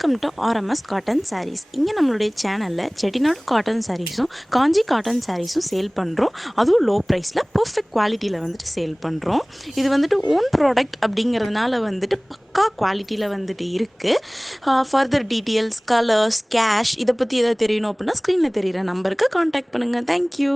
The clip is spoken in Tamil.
Welcome to RMS cotton sarees. இங்கே நம்மளுடைய சேனலில் செட்டிநாடு காட்டன் சாரீஸும் காஞ்சி காட்டன் சாரீஸும் சேல் பண்ணுறோம். அதுவும் லோ ப்ரைஸில் பர்ஃபெக்ட் குவாலிட்டியில் வந்துட்டு சேல் பண்ணுறோம். இது வந்துட்டு ஓன் ப்ராடக்ட் அப்படிங்கிறதுனால வந்துட்டு பக்கா குவாலிட்டியில் வந்துட்டு இருக்குது. ஃபர்தர் டீட்டெயில்ஸ், கலர்ஸ், கேஷ் இதை பற்றி எதாவது தெரியணும் அப்படின்னா ஸ்க்ரீனில் தெரிகிற நம்பருக்கு காண்டாக்ட் பண்ணுங்கள். தேங்க்யூ.